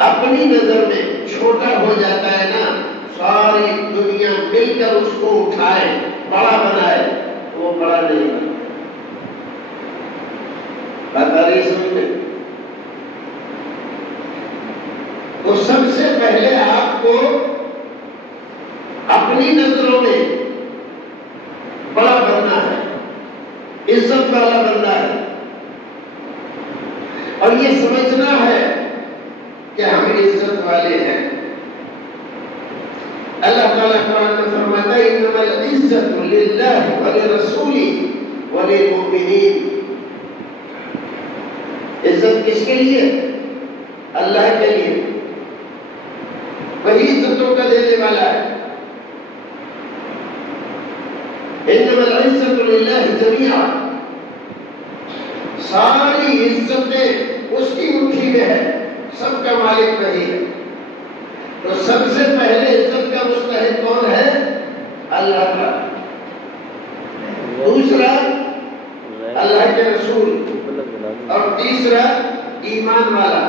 اپنی نظر میں چھوٹا ہو جاتا ہے نا، ساری دنیا مل کر اس کو اٹھائے بڑا بنائے، وہ بڑا نہیں بنتا۔ بات آ رہی سمجھ؟ تو سب سے پہلے آپ کو اپنی نظروں میں بڑا بننا ہے، عزت والا بننا ہے، اور یہ سمجھنا ہے کہ ہم عزت والے ہیں۔ اللہ تعالیٰ قرآن میں فرماتا ہے انما العزت للہ ولرسولہ وللمؤمنین۔ عزت کس کے لیے؟ اللہ کے لیے، وہی عزتوں کا دینے والا ہے۔ انما العزت للہ جمیعا، ساری عزتیں اس کی مٹھی میں ہے، سب کا مالک وہی ہے۔ تو سب سے پہلے عزت کا مستحق کون ہے؟ اللہ کا، دوسرا اللہ کے رسول، اور تیسرا ایمان والا۔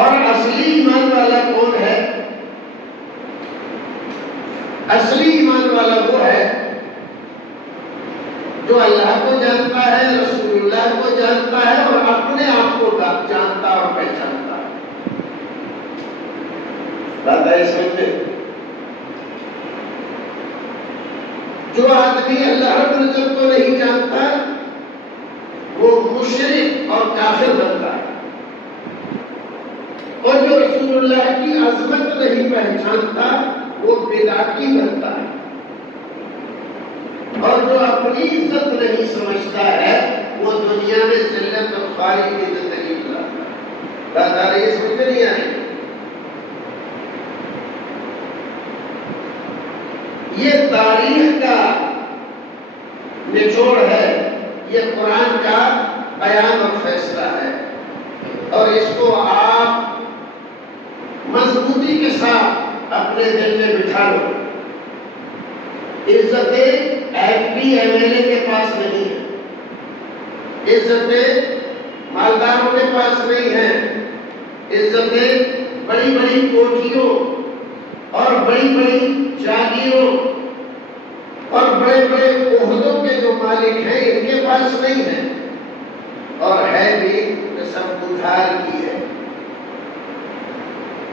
اور اصلی ایمان والا کون ہے؟ اصلی ایمان والا وہ ہے جو اللہ کو جانتا ہے، رسول اللہ کو جانتا ہے، اور اپنے آپ کو جانتا اور پہچانتا ہے۔ بات ہے سمجھے؟ جو آدمی اللہ رب العزت کو نہیں جانتا وہ مشرک اور کافر بنتا ہے، اور جو رسول اللہ کی عظمت نہیں پہچانتا وہ بدعتی بنتا ہے، اور جو اپنی عزت نہیں سمجھتا ہے وہ دنیا میں ذلت اور خواری کی زندگی گزارتا ہے۔ بات آ رہی ہے سمجھ میں نہیں آ رہی؟ یہ تاریخ کا نچوڑ ہے، یہ قرآن کا بیان اور فیصلہ ہے، اور اس کو آپ مضبوطی کے ساتھ اپنے دل میں بٹھا لو۔ عزتیں M P M L A کے پاس نہیں ہے، عزتیں مالداروں کے پاس نہیں ہیں، عزتیں بڑی بڑی کوٹھیوں اور بڑی بڑی جاگیروں اور بڑے بڑے عہدوں کے جو مالک ہیں ان کے پاس نہیں ہے، اور ہے بھی تو سب ادھار کی ہے۔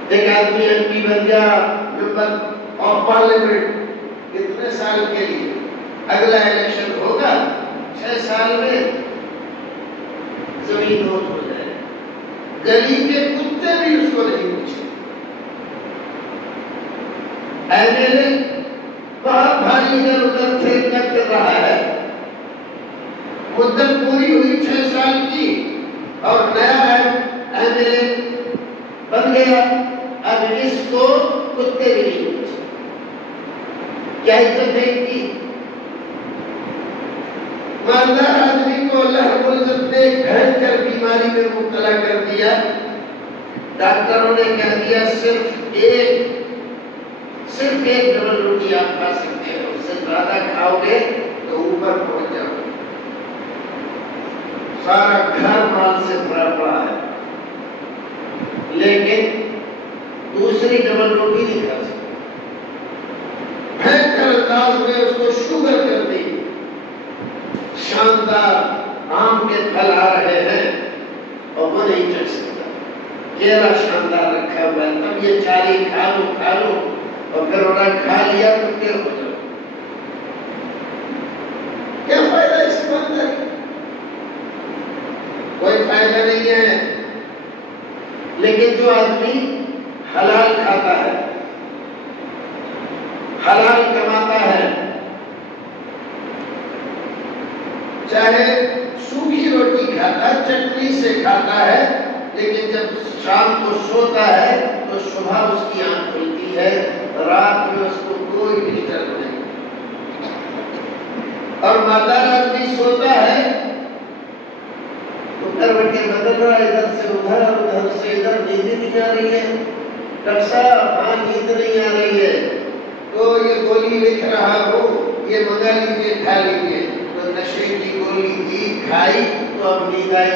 ایک آدمی ایم پی بن گیا، ممبر آف پارلیمنٹ، کتنے سال کے لیے؟ اگلا الیکشن ہوگا 6 سال میں زمین نوٹ ہو جائے، گلی کے کتے بھی اس کو نہیں پوچھے۔ ایم ایل اے بہت بھاری ادھر ادھر پھر کر رہا ہے، مدت پوری ہوئی 6 سال کی اور نیا ایم ایل اے بن گیا، اب اس کو کتے بھی نہیں پوچھے۔ کیا عزت ہے ان کی؟ مالدار آدمی کو اللہ رب العزت نے بھینکر بیماری میں مبتلا کر دیا، ڈاکٹروں نے کہہ دیا صرف ایک ڈبل روٹی آپ کھا سکتے ہیں، اس سے زیادہ کھاؤ گے تو اوپر پہنچ جاؤ گے۔ سارا گھر مال سے بھرا پڑا ہے، لیکن دوسری ڈبل روٹی نہیں کھا سکتے۔ بھینکر انداز میں اس کو شوگر کر دی، شاندار آم کے پھل آ رہے ہیں اور وہ نہیں چڑھ سکتا، کیلا شاندار رکھا ہوا ہے، تب یہ چاری کھا لو اور پھر انہوں نے کھا لیا تو پھر ہو جاؤ۔ کیا فائدہ اس بات کا؟ کوئی فائدہ نہیں ہے۔ لیکن جو آدمی حلال کھاتا ہے، حلال کماتا ہے، چاہے سوکھی روٹی کھاتا ہے، چٹنی سے کھاتا ہے، لیکن جب شام کو سوتا ہے تو صبح اس کی آنکھ کھلتی ہے، رات میں اس کو کوئی ڈسٹرب نہیں۔ اور مالدار آدمی سوتا ہے تو کروٹیں بدل رہا ہے، ادھر سے ادھر اور ادھر سے ادھر، نیند نہیں آ رہی ہے، ڈاکٹر صاحب ہاں نیند نہیں آ رہی ہے، تو یہ گولی لکھ رہا ہو، یہ منگا لیجیے کھا لیجیے، تو نشے کی گولی دی کھائی تو اب نیند آئی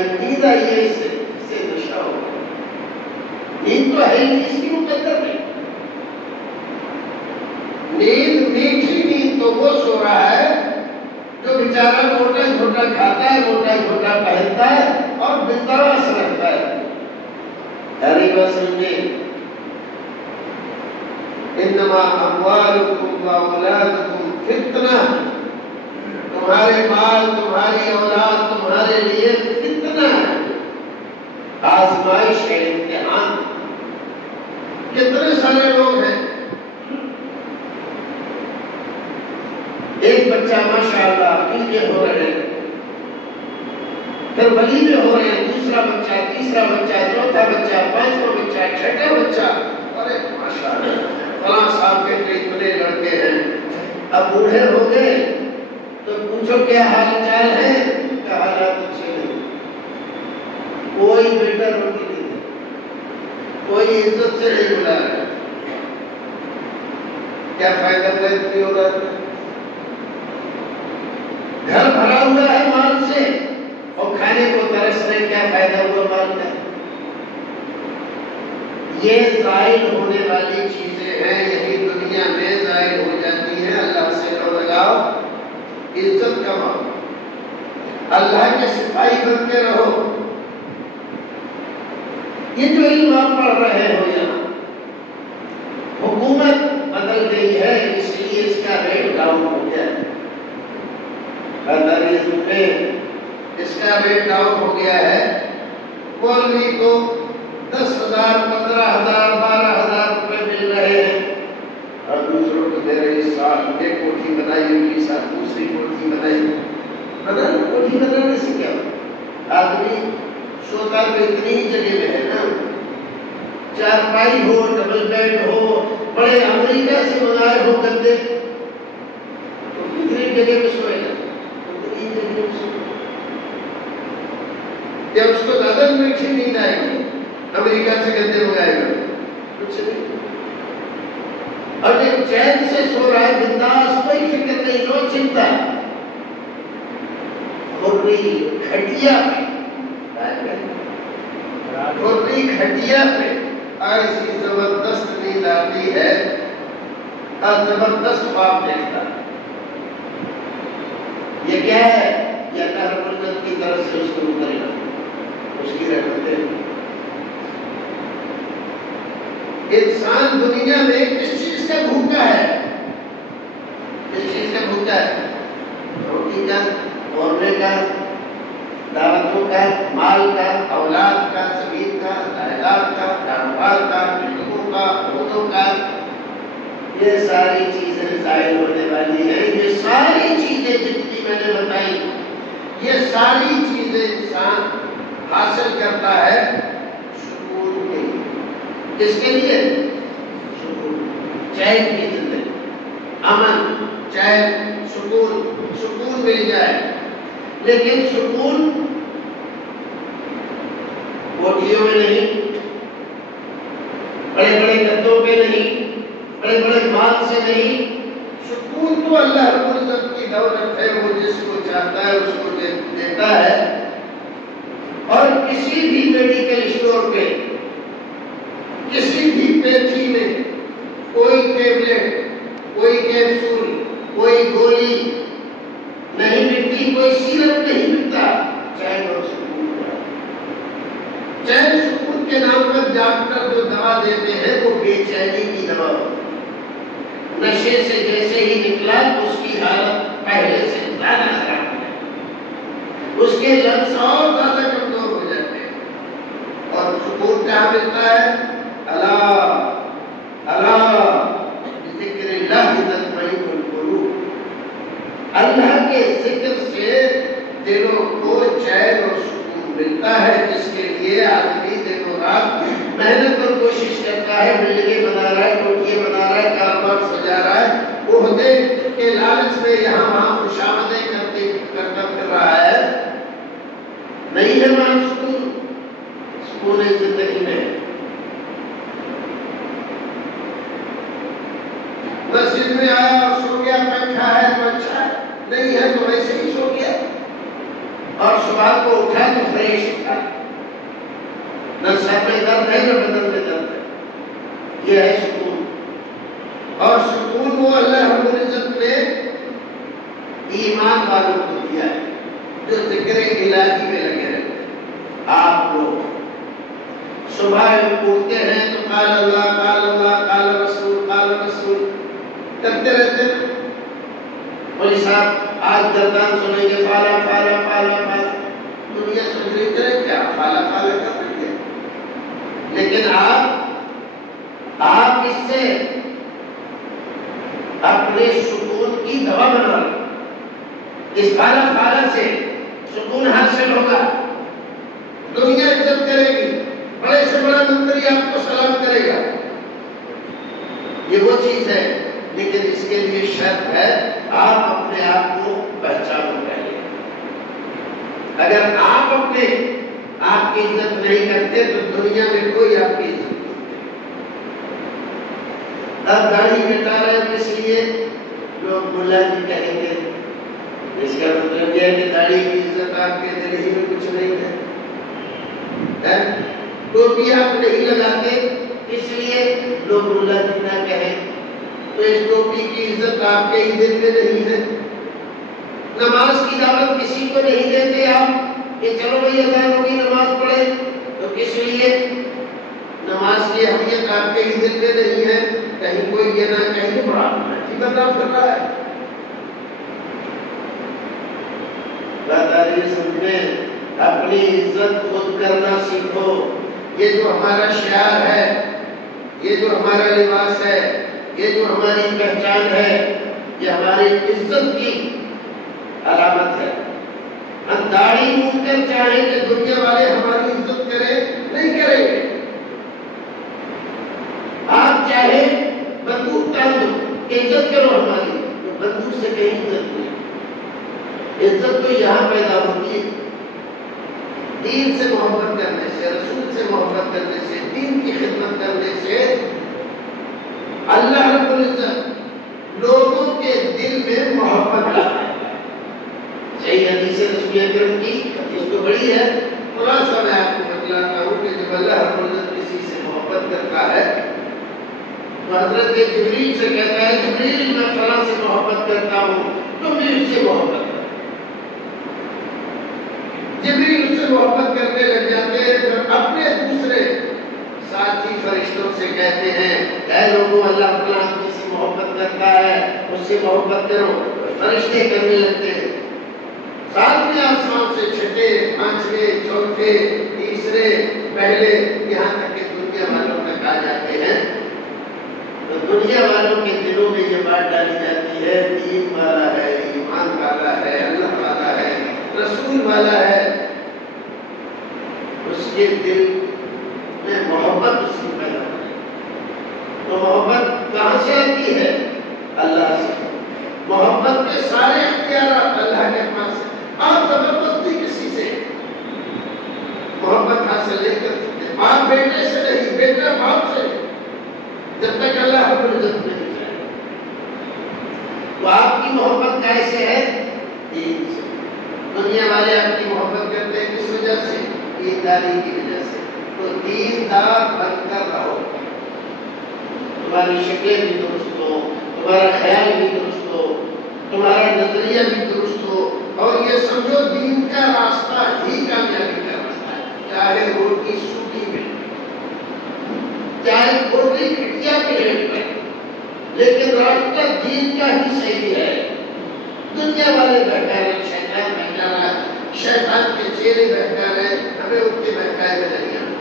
ہے، اس سے نشہ ہو گیا۔ تو ہے ہی اس کی مقدر نہیں. نیند میٹھی نیند تو وہ سو رہا ہے جو بیچارہ موٹا جھوٹا کھاتا ہے, موٹا جھوٹا پہنتا ہے اور بنداس رکھتا ہے. ارے وسلم انما اموالکم واولادکم فتنہ, تمہارے مال تمہاری اولاد تمہارے لیے فتنہ ہے, آزمائش ہے, امتحان. کتنے سارے لوگ ہیں, ایک بچہ ماشاءاللہ عقیقے ہو رہے ہیں, پھر ولیمے ہو رہے ہیں, دوسرا بچہ, تیسرا بچہ, چوتھا بچہ, پانچواں بچہ, چھٹا بچہ. ارے ماشاءاللہ فلاں صاحب کے اتنے لڑکے ہیں, اب بوڑھے ہو گئے تو پوچھو کیا حال چال ہے, کیا حالات اچھے نہیں, کوئی بیٹا روٹی نہیں دے, کوئی عزت سے نہیں بلا رہا. کیا فائدہ ہوا اتنی اولاد میں؟ گھر بھرا ہوا ہے مال سے اور کھانے کو ترس رہے, کیا فائدہ ہوا مال کا؟ یہ ظاہر ہونے والی چیزیں ہیں, یہی دنیا میں ظاہر ہو جاتی ہیں. اللہ سے رو لگاؤ, عزت کماؤ, اللہ کے سپاہی بنتے رہو. یہ جو علم آپ پڑھ رہے ہو, یہاں حکومت بدل گئی ہے اس لیے اس کا ریٹ ڈاؤن ہو گیا ہے. مدارس میں اس کا ریٹ ڈاؤن ہو گیا ہے. مولوی کو 10,000 15,000 12,000 روپے مل رہے ہیں اور دوسروں کو دے رہے. سال ایک کوٹھی بنائی, اگلی سال دوسری کوٹھی بنائی. کوٹھی بنانے سے کیا آدمی سوتا تو اتنی ہی جگہ میں ہے نا, چارپائی ہو, ڈبل بیڈ ہو, بڑے امریکہ سے منگائے ہو گدے, تو کتنی جگہ میں سوئے گا, جب اس کو زیادہ میٹھی نیند آئے گی امریکہ سے گدے منگائے گا, کچھ نہیں. اور جب چین سے سو رہا ہے بنداس, کوئی فکر نہیں, نو چنتا. کھٹیا پہ ایسی زبردست نیند آتی ہے اور زبردست خواب دیکھتا. یہ کیا ہے؟ یہ اللہ رب العزت کی طرف سے اس کو اترنا, اس کی رحمتیں. انسان دنیا میں کس چیز کا بھوکا ہے؟ کس چیز کا بھوکا ہے؟ روٹی کا, اورنے کا, دعوتوں کا, مال کا, اولاد کا, زمین کا, جائیداد کا, کاروبار کا, علموں کا, عہدوں کا. یہ ساری چیزیں ظاہر ہونے والی ہیں. یہ ساری چیزیں جتنی میں نے بتائی, یہ ساری چیزیں انسان حاصل کرتا ہے سکون کے لیے. کس کے لیے؟ سکون, چین کی زندگی, امن, چین, سکون مل جائے. لیکن سکون کوٹھیوں میں نہیں, بڑے بڑے گدوں پہ نہیں, بڑے بڑے مال سے نہیں. سکون تو اللہ رب العزت کی دولت ہے, وہ جس کو چاہتا ہے اس کو دیتا ہے. اور کسی بھی میڈیکل اسٹور پہ, کسی بھی پیٹھی میں کوئی ٹیبلٹ, کوئی کیپسول, کوئی گولی نہیں ملتی, کوئی سیرپ نہیں ملتا. چین اور سکون کا, چین سکون کے نام پر ڈاکٹر جو دوا دیتے ہیں وہ بے چینی کی دوا ہوتی ہے. نشے سے جیسے ہی نکلا اس کی حالت پہلے سے زیادہ خراب ہو جاتی ہے, اس کے لفظ اور زیادہ کمزور ہو جاتے ہیں. اور سکون کہاں ملتا ہے؟ اللہ ذکر اللہ تطمئن القلوب. اللہ کے ذکر سے دلوں کو چین اور سکون ملتا ہے, جس کے لیے آدمی دن و رات محنت اور کوشش کرتا ہے. بلڈنگیں بنا رہا ہے, کوٹھیاں بنا رہا ہے, کاروبار سجا رہا ہے, عہدے کے لالچ میں یہاں وہاں مشاہدے کرتا پھر رہا ہے. نہیں ہے وہاں سکون زندگی میں. مسجد میں آیا اور سو گیا, پنکھا ہے تو اچھا ہے, نہیں ہے تو ویسے ہی سو گیا. اور صبح کو اٹھا تو فریش اٹھا, نہ سر میں درد ہے نہ بدن میں درد ہے. یہ ہے سکون. اور سکون وہ اللہ رب العزت نے ایمان والوں کو دیا ہے جو ذکر الہی میں لگے رہتے ہیں. آپ لوگ صبح اٹھتے ہیں تو قال اللہ قال رسول کرتے رہتے ہیں. مولوی صاحب آج دردان سنیں گے فالا فالا فالا فالا. دنیا سن رہی کرے کیا فالا فالا کر رہی ہے. لیکن آپ اس سے اپنے سکون کی دوا بنا رہے. اس فالا فالا سے سکون حاصل ہوگا. دنیا عزت کرے گی. بڑے سے بڑا منتری آپ کو سلام کرے گا. یہ وہ چیز ہے. لیکن اس کے لیے شرط ہے آپ اپنے آپ کو پہچانو پہلے. اگر آپ اپنے آپ کی عزت نہیں کرتے تو دنیا میں کوئی آپ کی عزت نہیں کرے. اب داڑھی مٹا رہے ہیں اس لیے لوگ ملا جی کہیں گے. اس کا مطلب یہ ہے کہ داڑھی کی عزت آپ کے دل ہی میں کچھ نہیں ہے. ٹوپی آپ نہیں لگاتے اس لیے لوگ ملا جی نہ کہیں تو اس ٹوپی کی عزت آپ کے ہی دل میں نہیں ہے. نماز کی دعوت کسی کو نہیں دیتے آپ کہ چلو بھائی اذان ہوگی نماز پڑھے تو کس لیے نماز کی اہمیت آپ کے ہی دل میں نہیں ہے. کہیں کوئی یہ نہ کہیں بڑا بدنام کر رہا ہے. سمجھیں اپنی عزت خود کرنا سیکھو. یہ جو ہمارا شعار ہے, یہ جو ہمارا لباس ہے, یہ جو ہماری پہچان ہے, یہ ہماری عزت کی علامت ہے. ہم داڑھی مونڈ کر چاہیں کہ دنیا والے ہماری عزت کریں, نہیں کریں گے. آپ چاہیں بندوق تان دو کہ عزت کرو ہماری, تو بندوق سے کہیں عزت نہیں. عزت تو یہاں پیدا ہوتی ہے دین سے محبت کرنے سے, رسول سے محبت کرنے سے, دین کی خدمت کرنے سے. اللہ رب العزت لوگوں کے دل میں محبت لاتا ہے. صحیح حدیث رسول اکرم کی حدیث تو بڑی ہے, تھوڑا سا میں آپ کو بتلاتا ہوں کہ جب اللہ رب العزت کسی سے محبت کرتا ہے تو حضرت جبریل سے کہتا ہے جبریل میں فلاں سے محبت کرتا ہوں تم بھی اس سے محبت کرو. جبریل اس سے محبت کرنے لگ جاتے ہیں. پھر اپنے دوسرے ساتھی فرشتوں سے کہتے ہیں اے لوگوں اللہ فلاں سے محبت کرتا ہے اس سے محبت کرو. فرشتے کرنے لگتے ہیں. ساتویں آسمان سے چھٹے, پانچویں, چوتھے, تیسرے, پہلے, یہاں تک کہ دنیا والوں تک آ جاتے ہیں. تو دنیا والوں کے دلوں میں یہ بات ڈالی جاتی ہے دین والا ہے, ایمان والا ہے, اللہ والا ہے, رسول والا ہے. اس کے دل میں محبت اس کی پیدا ہوئی. تو محبت کہاں سے آتی ہے؟ اللہ سے. محبت کے سارے اختیارات اللہ کے پاس ہیں. آپ زبردستی کسی سے محبت حاصل نہیں کر سکتے. باپ بیٹے سے نہیں, بیٹا باپ سے, جب تک اللہ رب العزت نہیں جائے. تو آپ کی محبت کیسے ہے؟ دین سے. دنیا والے آپ کی محبت کرتے ہیں کس وجہ سے؟ دینداری کی وجہ سے. تو دیندار بن کر رہو. تمہاری شکلیں بھی درست ہو, تمہارا خیال بھی درست ہو, تمہارا نظریہ بھی درست ہو, اور یہ سمجھو دین کا راستہ ہی کامیابی کا راستہ ہے. چاہے روٹی سوکھی ملے, چاہے روٹی کٹیا کے ریٹ پہ, لیکن راستہ دین کا ہی صحیح ہے. دنیا والے بہکا رہے, شیطان بہکا رہا ہے, شیطان کے چہرے بہکا رہے, ہمیں ان کے بہکائے میں نہیں آنا.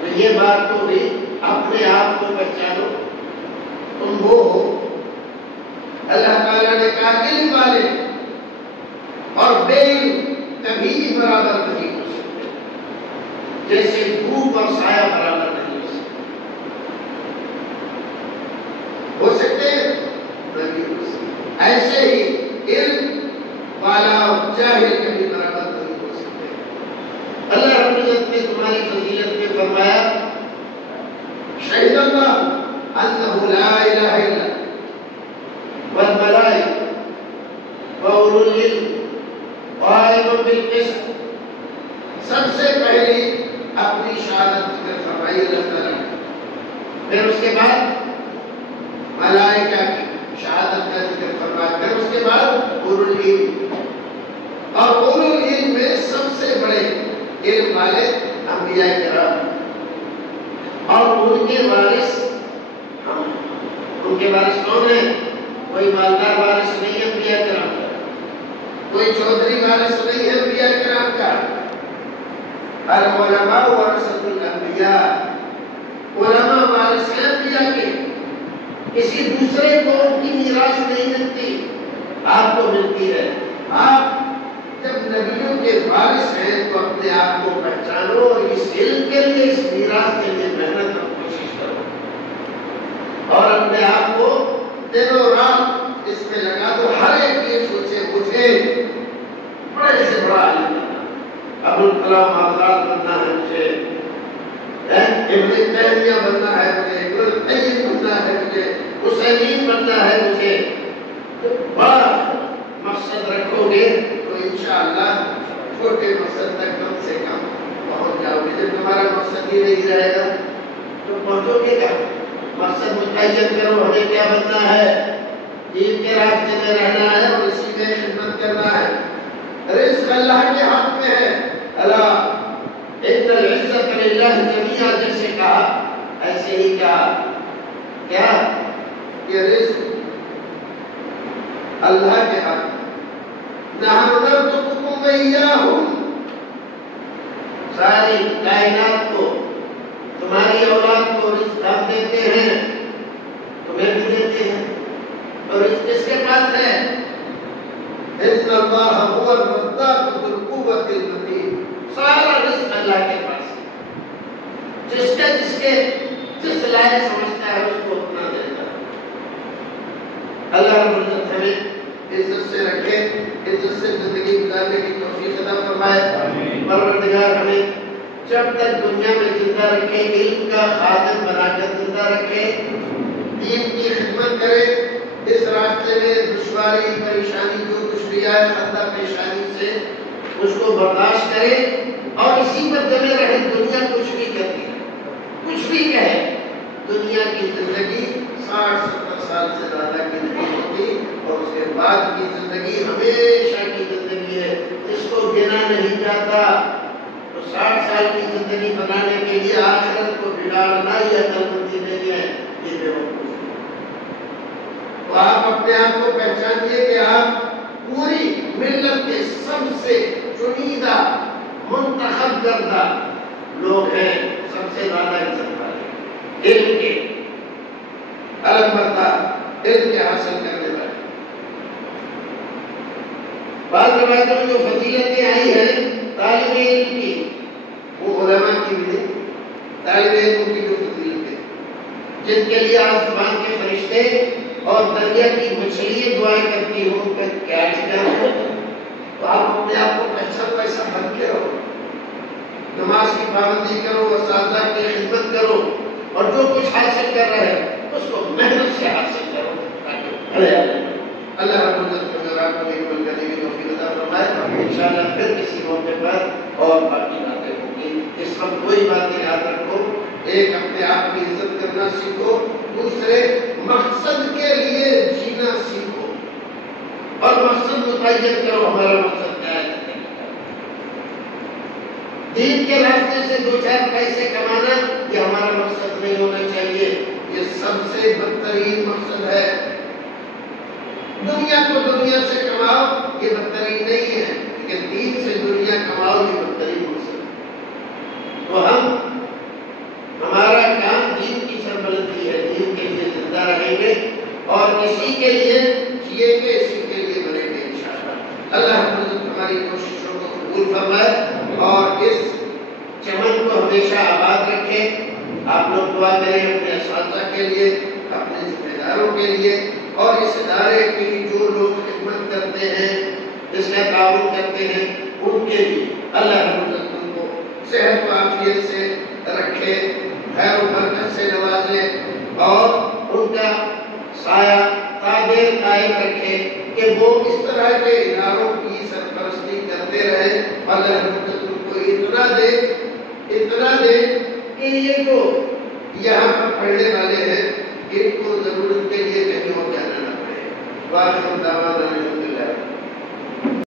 تو یہ بات تو بھی اپنے آپ کو پہچانو. تم وہ ہو اللہ تعالیٰ نے کہا علم والے اور بے علم کبھی برابر نہیں ہو سکتے. جیسے دھوپ اور سایہ برابر نہیں ہو سکتے. ہو سکتے نہیں ہو سکتے. ایسے ہی علم والا اور جاہل کبھی برابر نہیں ہو سکتے. اللہ رب العزت نے تمہاری فضیلت میں فرمایا شہید اللہ انہ لا الہ الا والملائکہ واولو العلم قائما بالقسط. سب سے پہلے اپنی شہادت ذکر فرمائی اللہ تعالیٰ. پھر اس کے بعد ملائکہ کی شہادت کا ذکر فرمایا، پھر اس کے بعد اولو العلم، اور اولو العلم میں سب سے بڑے علم والے انبیاء کرام، اور ان کے وارث ہم۔ ان کے وارث کون ہیں؟ کوئی مالدار وارث نہیں ہے انبیاء کرام کا، کوئی چودھری وارث نہیں ہے انبیاء کرام کا۔ العلماء ورثۃ الانبیاء، علماء وارث ہیں انبیاء کے، کسی دوسرے قوم کی میراث نہیں ملتی، آپ کو ملتی ہے۔ آپ جب نبیوں کے وارث ہیں تو اپنے آپ کو پہچانو اور اس علم کے لیے، اس میراث کے لیے محنت اور کوشش کرو، اور اپنے آپ کو دن و رات اس میں لگا دو۔ ہر ایک یہ سوچے مجھے بڑے سے بڑا علم بننا، ابوالکلام آزاد بننا ہے مجھے، ابن تیمیہ بننا ہے مجھے، ابن القیم بننا ہے مجھے، حسین بننا ہے مجھے۔ بڑا مقصد رکھو گے تو انشاءاللہ چھوٹے مقصد تک کم سے کم پہنچ جاؤ گے۔ جب تمہارا مقصد ہی نہیں رہے گا تو پہنچو گے کیا؟ مقصد متعین کرو، ہمیں کیا بننا ہے، دین کے راستے میں رہنا ہے اور اسی میں خدمت کرنا ہے۔ رزق اللہ کے ہاتھ میں ہے، اللہ ان العزت للہ جمیعا جیسے کہا ایسے ہی کہا، کیا یہ رزق اللہ کے ہاتھ میں۔ نحن نرزقکم وإیاہم، ساری کائنات کو، تمہاری اولاد کو رزق ہم دیتے ہیں، تمہیں بھی دیتے ہیں، اور رزق کس کے پاس ہے؟ ان اللہ هو الرزاق ذو القوة المتین، سارا رزق اللہ کے پاس ہے، جس لائق سمجھتا ہے اس کو اپنا دیتا ہے۔ اللہ رب العزت ہمیں عزت سے رکھے، عزت سے زندگی گزارنے کی توفیق عطا فرمائے۔ پروردگار ہمیں جب تک دنیا میں زندہ رکھے، علم کا خادم بنا کر زندہ رکھے، دین کی خدمت کرے، اس راستے میں دشواری پریشانی جو کچھ بھی آئے خطا پیشانی سے اس کو برداشت کرے، اور اسی پر جمے رہے۔ دنیا کچھ بھی کرتی ہے، کچھ بھی کہے، دنیا کی زندگی 60-70 سال سے زیادہ کی نہیں ہوتی، اور اس کے بعد کی زندگی ہمیشہ کی زندگی ہے، جس کو گنا نہیں جاتا۔ تو 60 سال کی زندگی بنانے کے لیے آخرت کو بگاڑنا یا عقلمندی نہیں ہے، یہ بے وقوفی ہے۔ تو آپ اپنے آپ کو پہچانیے کہ آپ پوری ملت کے سب سے چنیدہ منتخب کردہ لوگ ہیں، سب سے زیادہ عزت والے، علم کے علمبردار، علم کے حاصل کرنے والے۔ بعض روایتوں میں جو فضیلتیں آئی ہیں طالب علم کی، وہ علماء کی بھی نہیں، طالب علم کی جو فضیلتیں، جن کے لیے آسمان کے فرشتے اور دریا کی مچھلیاں دعائیں کرتی ہوں کہ کیا چیز، تو آپ اپنے آپ کو پہچان پیسہ بن کے رہو، نماز کی پابندی کرو، اساتذہ کی خدمت کرو، اور جو کچھ حاصل کر رہے ہیں اس کو محنت سے حاصل کرو، اللہ رب العزت آپ کو نیک عمل کرنے کی توفیق عطا فرمائے۔ انشاءاللہ پھر کسی موقع پر اور باقی باتیں ہوں گی۔ اس وقت کوئی باتیں یاد رکھو، ایک اپنے آپ کی عزت کرنا سیکھو، دوسرے مقصد کے لیے جینا سیکھو، اور مقصد متعین کرو، ہمارا مقصد کیا ہے، دین کے راستے سے 2-4 پیسے کمانا یہ ہمارا مقصد نہیں ہونا چاہیے، یہ سب سے بدترین مقصد ہے۔ دنیا کو دنیا سے کماؤ یہ بدترین نہیں ہے، لیکن دین سے دنیا کماؤ یہ بدترین مقصد ہے۔ تو ہمارا کام دین کی سربلندی ہے، دین کے لیے زندہ رہیں گے اور اسی کے لیے جیئیں گے، اسی کے لیے مریں گے انشاءاللہ۔ اللہ ہماری کوششوں کو قبول فرمائے اور اس چمن کو ہمیشہ آباد رکھے۔ آپ لوگ دعا کریں اپنے اساتذہ کے لیے، اپنے ذمہ داروں کے لیے، اور اس ادارے کی جو لوگ خدمت کرتے ہیں، اس میں تعاون کرتے ہیں، ان کے لیے اللہ رب العزت ان کو صحت و عافیت سے رکھے، خیر و برکت سے نوازے، اور ان کا سایہ قادر قائم رکھے کہ وہ اس طرح کے اداروں کی سرپرستی کرتے رہے۔ اللہ رب العزت ان کو اتنا دے کہ یہ جو یہاں پر پڑھنے والے ہیں، ان کو ضرورت کے لیے کہیں اور جانا نہ پڑے۔ واخر دعوانا